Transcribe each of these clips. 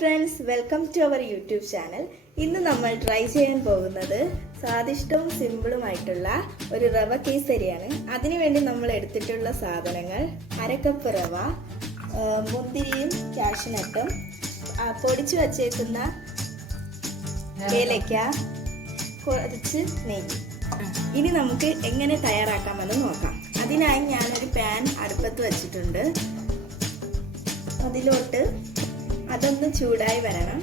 Friends, welcome to our YouTube channel. ഇന്ന് നമ്മൾ try ചെയ്യാൻ പോകുന്നത് സ്വാദിഷ്ടവും സിമ്പിളുമായിട്ടുള്ള ഒരു റവ കേസരിയാണ്. അതിനുവേണ്ടി നമ്മൾ എടുത്തിട്ടുള്ള സാധനങ്ങൾ: അരക്കപ്പ് റവ, മുന്തിരിയും കാഷ്നട്ടും, പൊടിച്ചു വച്ചേക്കുന്ന ഏലക്ക, കുറച്ച് നെയ്യ്. ഇനി നമുക്ക് എങ്ങനെ തയ്യാറാക്കാമെന്ന് നോക്കാം. അതിനായി ഞാനൊരു പാൻ അടുപ്പത്ത് വച്ചിട്ടുണ്ട്. അതിലോട്ട് അതൊന്ന് ചൂടായി വരണം.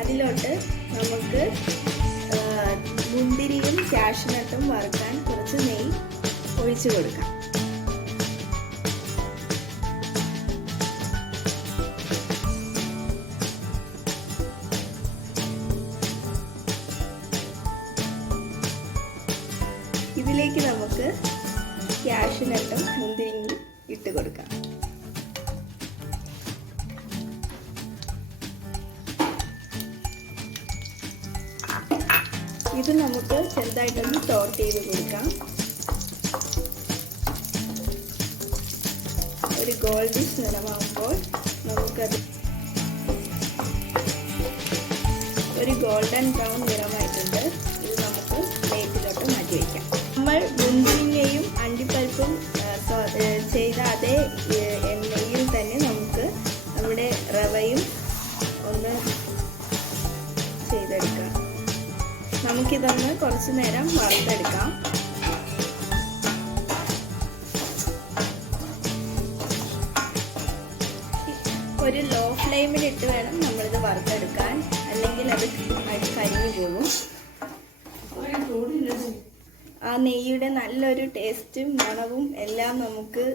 അതിലോട്ട് നമുക്ക് മുന്തിരിയും കാഷ്നട്ടും വറുക്കാൻ കുറച്ച് നെയ്യ് ഒഴിച്ചു കൊടുക്കാം. ഇതിലേക്ക് നമുക്ക് കാഷ്നട്ടും മുന്തിരിയും ഇട്ട് കൊടുക്കാം. ഇത് നമുക്ക് ചെറുതായിട്ടൊന്ന് ടോട്ട് ചെയ്ത് കൊടുക്കാം. ഒരു ഗോൾഡിഷ് നിറമാകുമ്പോൾ നമുക്കത് ഒരു ഗോൾഡൻ ബ്രൗൺ നിറമായിട്ടുണ്ട്. ഇത് നമുക്ക് പ്ലേറ്റിലോട്ട് മാറ്റി വയ്ക്കാം. നമ്മൾ മുന്തിരിങ്ങയും അണ്ടിപ്പരിപ്പും ചെയ്ത അതേ എണ്ണയിൽ തന്നെ നമുക്ക് നമ്മുടെ റവയും ഒന്ന് ചെയ്തെടുക്കാം. നമുക്കിതൊന്ന് കുറച്ച് നേരം വറുത്തെടുക്കാം. ഒരു ലോ ഫ്ലെയിമിലിട്ട് വേണം നമ്മളിത് വറുത്തെടുക്കാൻ, അല്ലെങ്കിൽ അത് കരിഞ്ഞു പോകും. ആ നെയ്യുടെ നല്ലൊരു ടേസ്റ്റും മണവും എല്ലാം നമുക്ക്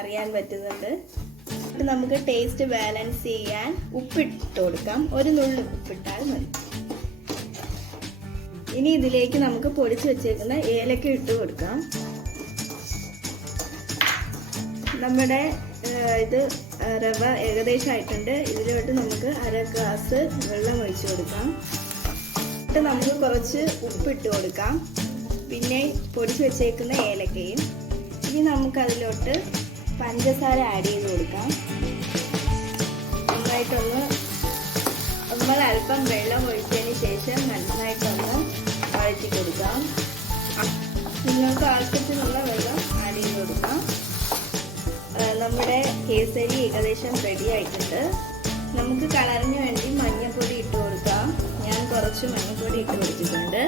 അറിയാൻ പറ്റുന്നുണ്ട്. നമുക്ക് ടേസ്റ്റ് ബാലൻസ് ചെയ്യാൻ ഉപ്പിട്ട് കൊടുക്കാം. ഒരു നുള്ളി ഉപ്പിട്ടാൽ മതി. ഇനി ഇതിലേക്ക് നമുക്ക് പൊടിച്ചു വെച്ചേക്കുന്ന ഏലക്ക ഇട്ട് കൊടുക്കാം. നമ്മുടെ ഇത് റവ ഏകദേശം ആയിട്ടുണ്ട്. ഇതിലോട്ട് നമുക്ക് അര ഗ്ലാസ് വെള്ളം ഒഴിച്ചു കൊടുക്കാം. എന്നിട്ട് നമുക്ക് കുറച്ച് ഉപ്പിട്ട് കൊടുക്കാം. പിന്നെ പൊടിച്ചു വെച്ചേക്കുന്ന ഏലക്കയും. ഇനി നമുക്കതിലോട്ട് പഞ്ചസാര ആഡ് ചെയ്ത് കൊടുക്കാം. നന്നായിട്ടൊന്ന് നമ്മൾ അല്പം വെള്ളം ഒഴിച്ചതിന് ശേഷം നന്നായിട്ടൊന്ന് വഴറ്റി കൊടുക്കാം. നിങ്ങൾക്ക് ആവശ്യത്തിനുള്ള വെള്ളം ആഡ് ചെയ്ത് കൊടുക്കാം. നമ്മുടെ കേസരി ഏകദേശം റെഡി ആയിട്ടുണ്ട്. നമുക്ക് കളറിന് വേണ്ടി മഞ്ഞൾപ്പൊടി ഇട്ട് കൊടുക്കാം. ഞാൻ കുറച്ച് മഞ്ഞൾപ്പൊടി ഇട്ട് കൊടുത്തിട്ടുണ്ട്.